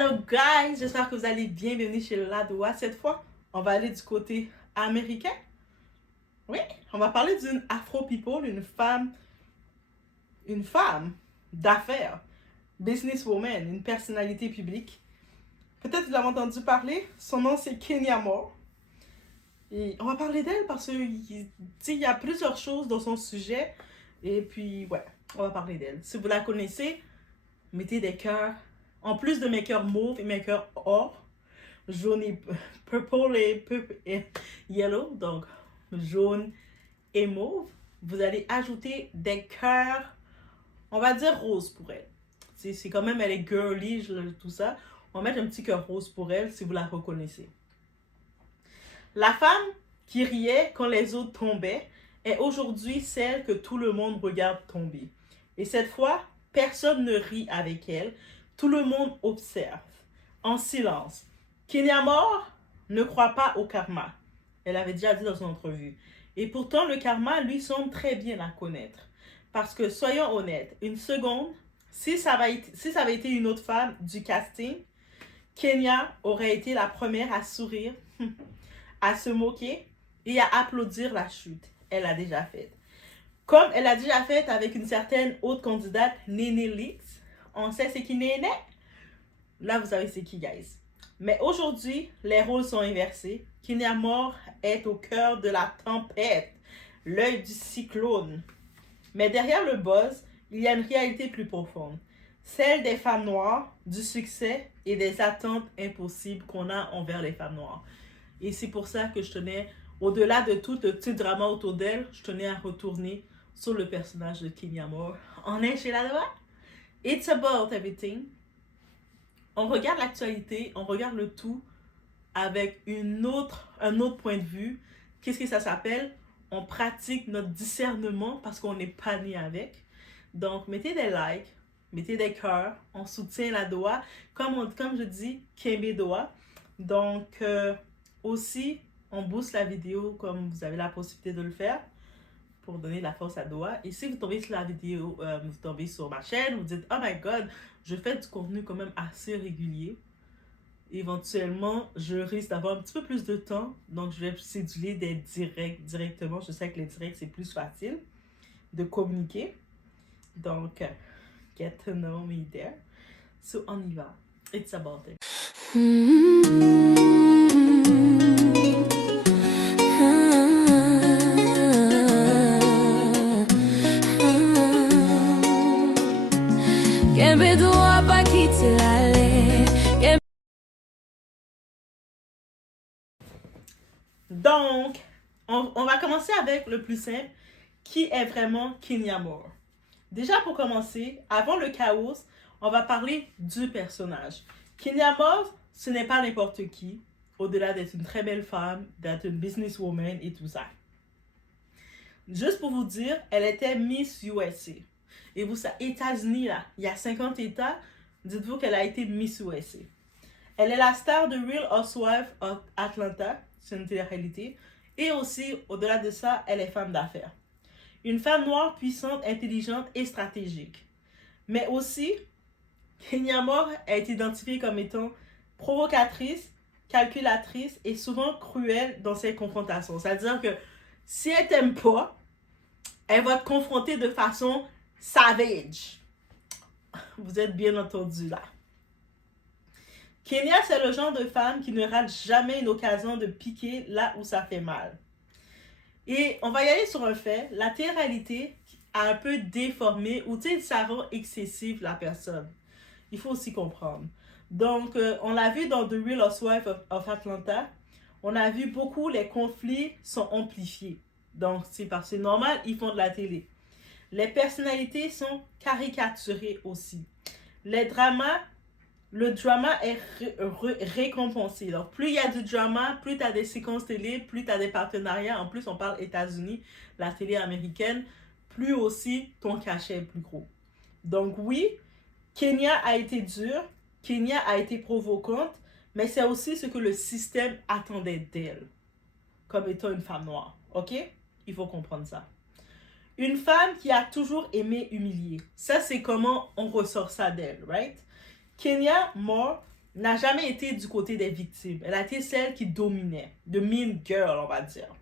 Hello guys, j'espère que vous allez bien. Bienvenue chez Ladoa. Cette fois, on va aller du côté américain. Oui, on va parler d'une Afro-people, une femme d'affaires, businesswoman, une personnalité publique. Peut-être vous l'avez entendu parler. Son nom c'est Kenya Moore. Et on va parler d'elle parce qu'il y a plusieurs choses dans son sujet. Et puis, ouais, on va parler d'elle. Si vous la connaissez, mettez des cœurs. En plus de mes cœurs mauves et mes cœurs or, jaune et purple et yellow, donc jaune et mauve, vous allez ajouter des cœurs, on va dire rose pour elle. C'est quand même, elle est girly, tout ça. On va mettre un petit cœur rose pour elle si vous la reconnaissez. La femme qui riait quand les autres tombaient est aujourd'hui celle que tout le monde regarde tomber. Et cette fois, personne ne rit avec elle. Tout le monde observe, en silence. Kenya Moore ne croit pas au karma. Elle avait déjà dit dans une entrevue. Et pourtant, le karma lui semble très bien la connaître. Parce que, soyons honnêtes, une seconde, si ça avait été une autre femme du casting, Kenya aurait été la première à sourire, à se moquer et à applaudir la chute. Elle l'a déjà faite. Comme elle l'a déjà faite avec une certaine autre candidate, Nene Leakes. On sait c'est qui Nene? Là, vous savez c'est qui, guys. Mais aujourd'hui, les rôles sont inversés. Kenya Moore est au cœur de la tempête, l'œil du cyclone. Mais derrière le buzz, il y a une réalité plus profonde. Celle des femmes noires, du succès et des attentes impossibles qu'on a envers les femmes noires. Et c'est pour ça que je tenais, au-delà de tout le petit drama autour d'elle, je tenais à retourner sur le personnage de Kenya Moore. On est chez Ladoa. It's about everything. On regarde l'actualité, on regarde le tout avec un autre point de vue. Qu'est-ce que ça s'appelle? On pratique notre discernement parce qu'on n'est pas né avec. Donc, mettez des likes, mettez des cœurs, on soutient la Doa. Comme je dis, Kembe Doa. Donc, aussi, on booste la vidéo comme vous avez la possibilité de le faire pour donner la force à Doa. Et si vous tombez sur la vidéo, vous tombez sur ma chaîne, vous dites « Oh my God, je fais du contenu quand même assez régulier. » Éventuellement, je risque d'avoir un petit peu plus de temps. Donc, je vais céduler des directs directement. Je sais que les directs, c'est plus facile de communiquer. Donc, get to know me there. So, on y va. It's about it. Donc, on va commencer avec le plus simple. Qui est vraiment Kenya Moore? Déjà pour commencer, avant le chaos, on va parler du personnage. Kenya Moore, ce n'est pas n'importe qui, au-delà d'être une très belle femme, d'être une businesswoman et tout ça. Juste pour vous dire, elle était Miss USA. Et vous savez, États-Unis, là, il y a 50 États, dites-vous qu'elle a été Miss USA. Elle est la star de Real Housewives of Atlanta, c'est une télé-réalité. Et aussi, au-delà de ça, elle est femme d'affaires. Une femme noire puissante, intelligente et stratégique. Mais aussi, Kenya Moore est identifiée comme étant provocatrice, calculatrice et souvent cruelle dans ses confrontations. C'est-à-dire que si elle t'aime pas, elle va te confronter de façon savage. Vous êtes bien entendu là. Kenya, c'est le genre de femme qui ne rate jamais une occasion de piquer là où ça fait mal. Et on va y aller sur un fait. La télé-réalité a un peu déformé ou tu sais, ça rend excessive la personne. Il faut aussi comprendre. Donc, on l'a vu dans The Real Housewives of Atlanta. On a vu beaucoup, les conflits sont amplifiés. Donc, c'est parce que c'est normal, ils font de la télé. Les personnalités sont caricaturées aussi. Le drama est récompensé. Donc, plus il y a du drama, plus tu as des séquences télé, plus tu as des partenariats. En plus, on parle États-Unis, la télé américaine, plus aussi ton cachet est plus gros. Donc, oui, Kenya a été dure, Kenya a été provocante, mais c'est aussi ce que le système attendait d'elle, comme étant une femme noire. OK? Il faut comprendre ça. Une femme qui a toujours aimé humilier. Ça, c'est comment on ressort ça d'elle, right? Kenya Moore n'a jamais été du côté des victimes. Elle a été celle qui dominait. The mean girl, on va dire.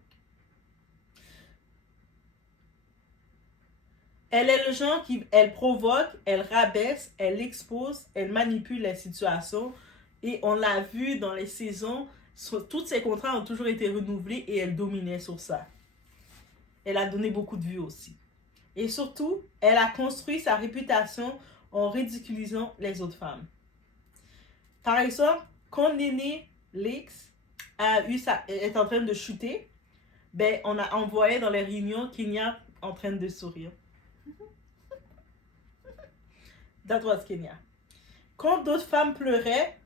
Elle est le genre qui, elle provoque, elle rabaisse, elle expose, elle manipule les situations. Et on l'a vu dans les saisons, tous ses contrats ont toujours été renouvelés et elle dominait sur ça. Elle a donné beaucoup de vues aussi. Et surtout, elle a construit sa réputation en ridiculisant les autres femmes. Par exemple, quand Nene Leakes est en train de chuter, ben, on a envoyé dans les réunions Kenya en train de sourire. That was Kenya. Quand d'autres femmes pleuraient,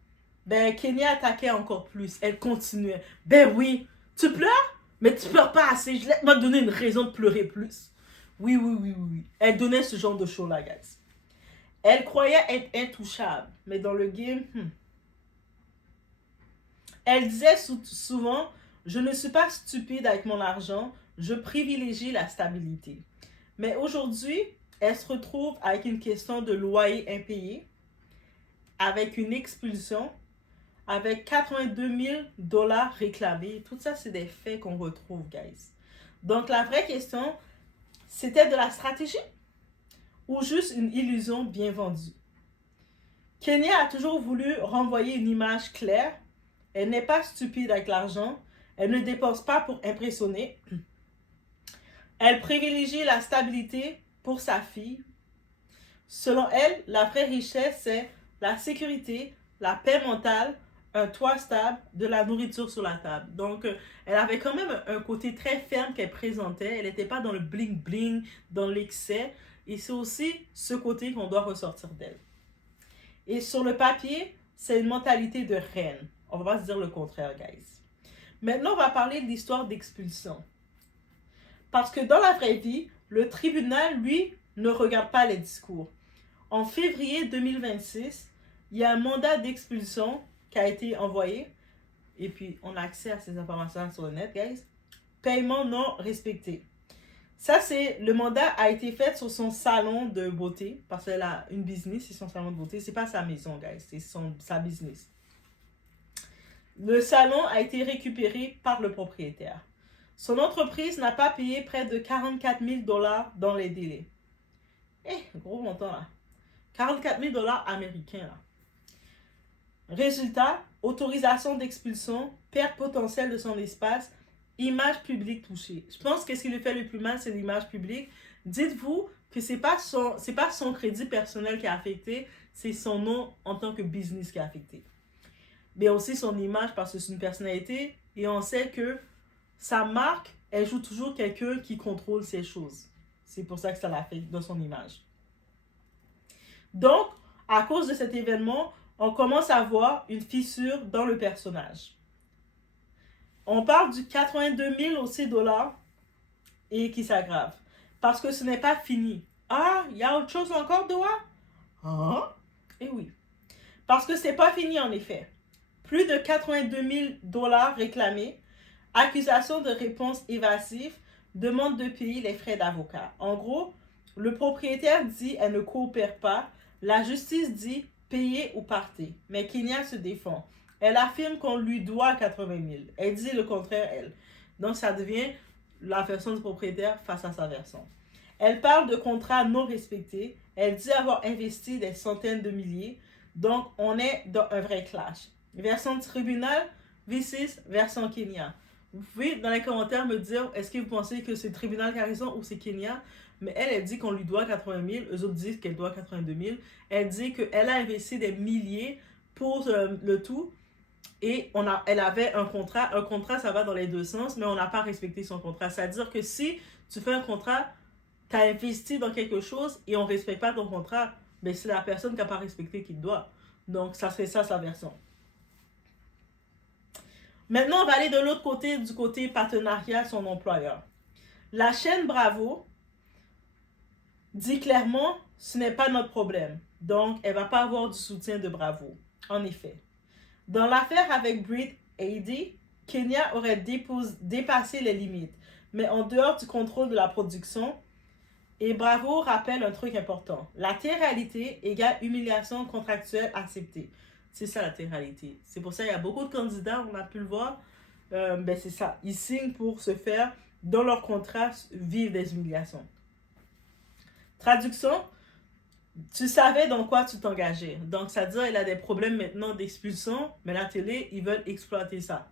ben, Kenya attaquait encore plus. Elle continuait. Ben oui, tu pleures? Mais tu pleures pas assez. Je vais te donner une raison de pleurer plus. Oui, oui, oui, oui, oui. Elle donnait ce genre de show-là, guys. Elle croyait être intouchable. Mais dans le game, elle disait souvent, je ne suis pas stupide avec mon argent, je privilégie la stabilité. Mais aujourd'hui, elle se retrouve avec une question de loyer impayé, avec une expulsion, avec 82 000 $ réclamés. Tout ça, c'est des faits qu'on retrouve, guys. Donc, la vraie question, c'était de la stratégie ou juste une illusion bien vendue? Kenya a toujours voulu renvoyer une image claire. Elle n'est pas stupide avec l'argent. Elle ne dépense pas pour impressionner. Elle privilégie la stabilité pour sa fille. Selon elle, la vraie richesse, c'est la sécurité, la paix mentale, un toit stable, de la nourriture sur la table. Donc, elle avait quand même un côté très ferme qu'elle présentait. Elle n'était pas dans le bling-bling, dans l'excès. Et c'est aussi ce côté qu'on doit ressortir d'elle. Et sur le papier, c'est une mentalité de reine. On va pas se dire le contraire, guys. Maintenant, on va parler de l'histoire d'expulsion. Parce que dans la vraie vie, le tribunal, lui, ne regarde pas les discours. En février 2026, il y a un mandat d'expulsion qui a été envoyé. Et puis, on a accès à ces informations sur le net, guys. Paiement non respecté. Ça, c'est le mandat a été fait sur son salon de beauté. Parce qu'elle a une business, c'est son salon de beauté. C'est pas sa maison, guys. C'est sa business. Le salon a été récupéré par le propriétaire. Son entreprise n'a pas payé près de 44 000 $ dans les délais. Gros montant là. 44 000 $ américains là. Résultat, autorisation d'expulsion, perte potentielle de son espace, image publique touchée. Je pense que ce qui lui fait le plus mal, c'est l'image publique. Dites-vous que c'est pas son crédit personnel qui est affecté, c'est son nom en tant que business qui est affecté. Mais aussi son image parce que c'est une personnalité et on sait que sa marque, elle joue toujours quelqu'un qui contrôle ses choses. C'est pour ça que ça l'affecte dans son image. Donc, à cause de cet événement, on commence à voir une fissure dans le personnage. On parle du 82 000 aussi $ et qui s'aggrave. Parce que ce n'est pas fini. Ah, il y a autre chose encore, Doha? Ah? Eh oui. Parce que ce n'est pas fini en effet. Plus de 82 000 $ réclamés, accusation de réponse évasive, demande de payer les frais d'avocat. En gros, le propriétaire dit elle ne coopère pas, la justice dit payez ou partez. Mais Kenya se défend. Elle affirme qu'on lui doit 80 000. Elle dit le contraire, elle. Donc ça devient la version du propriétaire face à sa version. Elle parle de contrats non respectés. Elle dit avoir investi des centaines de milliers. Donc on est dans un vrai clash. Version tribunal versus version Kenya. Vous pouvez dans les commentaires me dire est-ce que vous pensez que c'est le tribunal qui a raison ou c'est Kenya? Mais elle dit qu'on lui doit 80 000. Eux autres disent qu'elle doit 82 000. Elle dit qu'elle a investi des milliers pour le tout. Et elle avait un contrat. Un contrat, ça va dans les deux sens, mais on n'a pas respecté son contrat. C'est-à-dire que si tu fais un contrat, tu as investi dans quelque chose et on ne respecte pas ton contrat, mais c'est la personne qui n'a pas respecté qui te doit. Donc, ça serait ça sa version. Maintenant, on va aller de l'autre côté, du côté partenariat, son employeur. La chaîne Bravo dit clairement, ce n'est pas notre problème. Donc, elle ne va pas avoir du soutien de Bravo. En effet. Dans l'affaire avec Brit Eidi, Kenya aurait dépassé les limites, mais en dehors du contrôle de la production. Et Bravo rappelle un truc important. La télé-réalité égale humiliation contractuelle acceptée. C'est ça la réalité. C'est pour ça qu'il y a beaucoup de candidats, on a pu le voir, c'est ça. Ils signent pour se faire, dans leur contrat, vivre des humiliations. Traduction, tu savais dans quoi tu t'engageais. Donc, ça veut dire qu'il a des problèmes maintenant d'expulsion, mais la télé, ils veulent exploiter ça.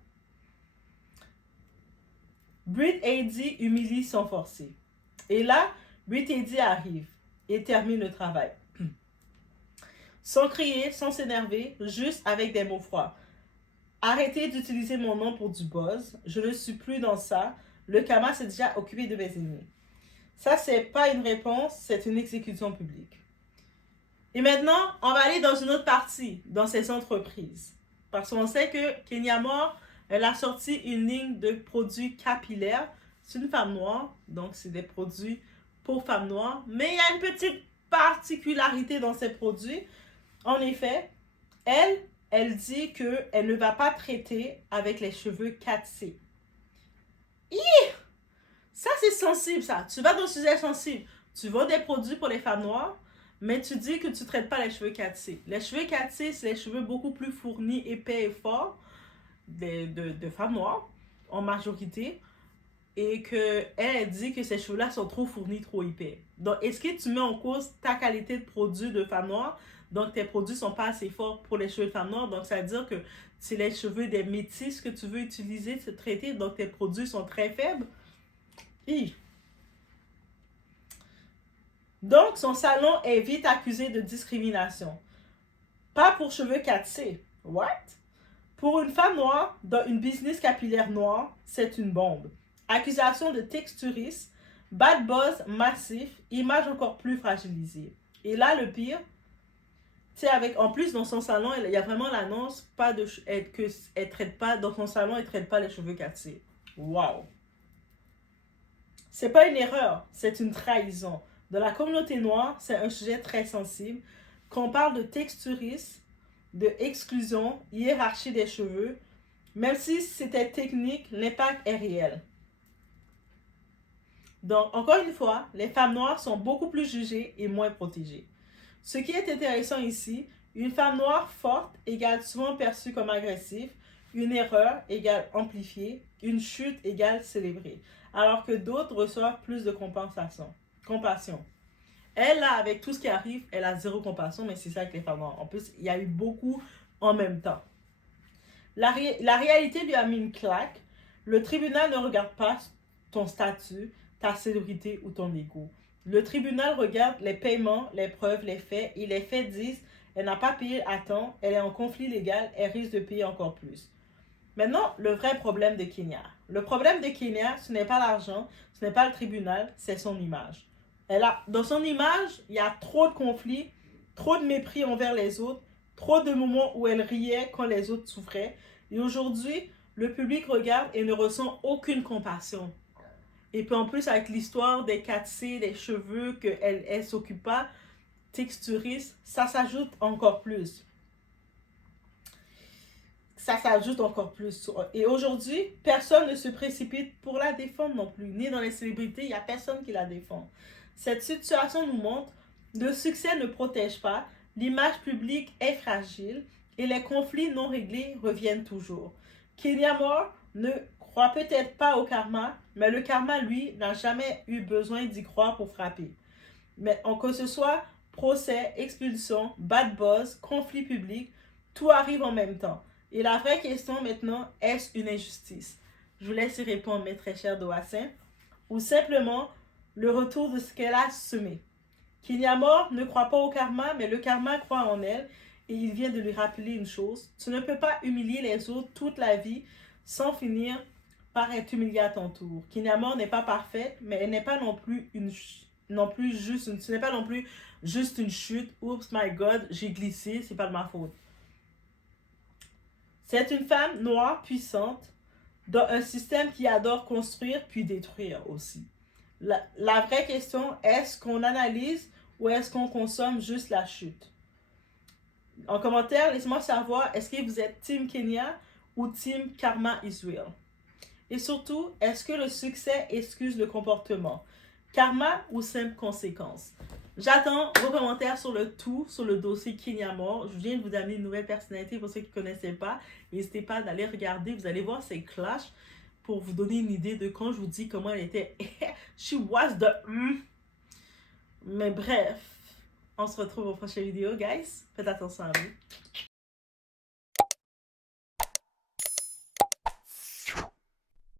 Britt Eddie humilie sans forcer. Et là, Britt Eddie arrive et termine le travail. Sans crier, sans s'énerver, juste avec des mots froids. Arrêtez d'utiliser mon nom pour du buzz. Je ne suis plus dans ça. Le karma s'est déjà occupé de mes ennemis. Ça, c'est pas une réponse, c'est une exécution publique. Et maintenant, on va aller dans une autre partie, dans ces entreprises. Parce qu'on sait que Kenya Moore, elle a sorti une ligne de produits capillaires. C'est une femme noire, donc c'est des produits pour femmes noires. Mais il y a une petite particularité dans ces produits. En effet, elle dit qu'elle ne va pas traiter avec les cheveux 4C. Ça, c'est sensible, ça. Tu vas dans le sujet sensible. Tu vends des produits pour les femmes noires, mais tu dis que tu ne traites pas les cheveux 4C. Les cheveux 4C, c'est les cheveux beaucoup plus fournis, épais et forts de femmes noires, en majorité. Et qu'elle dit que ces cheveux-là sont trop fournis, trop épais. Donc, est-ce que tu mets en cause ta qualité de produit de femme noire? Donc, tes produits ne sont pas assez forts pour les cheveux de femme noire. Donc, ça veut dire que c'est les cheveux des métis que tu veux utiliser, traiter. Donc, tes produits sont très faibles. Et donc, son salon est vite accusé de discrimination. Pas pour cheveux 4C. What? Pour une femme noire, dans une business capillaire noire, c'est une bombe. Accusation de texturiste, bad buzz massif, image encore plus fragilisée. Et là, le pire, c'est avec, en plus, dans son salon, il y a vraiment l'annonce qu'elle traite pas, dans son salon, elle traite pas les cheveux 4C. Wow! C'est pas une erreur, c'est une trahison. Dans la communauté noire, c'est un sujet très sensible. Quand on parle de texturisme, de exclusion, hiérarchie des cheveux, même si c'était technique, l'impact est réel. Donc, encore une fois, les femmes noires sont beaucoup plus jugées et moins protégées. Ce qui est intéressant ici, une femme noire forte égale souvent perçue comme agressive, une erreur égale amplifiée, une chute égale célébrée, alors que d'autres reçoivent plus de compassion. Elle, là, avec tout ce qui arrive, elle a zéro compassion, mais c'est ça avec les femmes noires. En plus, il y a eu beaucoup en même temps. La réalité lui a mis une claque. Le tribunal ne regarde pas ton statut, ta célébrité ou ton ego. Le tribunal regarde les paiements, les preuves, les faits, et les faits disent elle n'a pas payé à temps, elle est en conflit légal, elle risque de payer encore plus. Maintenant, le vrai problème de Kenya. Le problème de Kenya, ce n'est pas l'argent, ce n'est pas le tribunal, c'est son image. Dans son image, il y a trop de conflits, trop de mépris envers les autres, trop de moments où elle riait quand les autres souffraient. Et aujourd'hui, le public regarde et ne ressent aucune compassion. Et puis en plus, avec l'histoire des 4C, des cheveux, qu'elle ne s'occupe pas, texturiste, ça s'ajoute encore plus. Et aujourd'hui, personne ne se précipite pour la défendre non plus. Ni dans les célébrités, il n'y a personne qui la défend. Cette situation nous montre que le succès ne protège pas, l'image publique est fragile et les conflits non réglés reviennent toujours. Kenya Moore ne croit peut-être pas au karma, mais le karma, lui, n'a jamais eu besoin d'y croire pour frapper. Mais que ce soit procès, expulsion, bad buzz, conflit public, tout arrive en même temps. Et la vraie question maintenant, est-ce une injustice? Je vous laisse y répondre, mes très chers Doassins, ou simplement le retour de ce qu'elle a semé. Kenya Moore ne croit pas au karma, mais le karma croit en elle, et il vient de lui rappeler une chose. Tu ne peux pas humilier les autres toute la vie sans finir par être humilié à ton tour. Kenya Moore n'est pas parfaite, mais elle n'est pas non plus ce n'est pas non plus juste une chute. Oups, my God, j'ai glissé, c'est pas de ma faute. C'est une femme noire puissante dans un système qui adore construire puis détruire aussi. La vraie question, est-ce qu'on analyse ou est-ce qu'on consomme juste la chute? En commentaire, laissez-moi savoir, est-ce que vous êtes Team Kenya ou Team Karma Israel? Et surtout, est-ce que le succès excuse le comportement? Karma ou simple conséquence? J'attends vos commentaires sur le tout, sur le dossier Kenya Moore. Je viens de vous amener une nouvelle personnalité pour ceux qui ne connaissaient pas. N'hésitez pas d'aller regarder. Vous allez voir ces clashs pour vous donner une idée de quand je vous dis comment elle était. She was the... Mais bref, on se retrouve au prochain vidéo, guys. Faites attention à vous.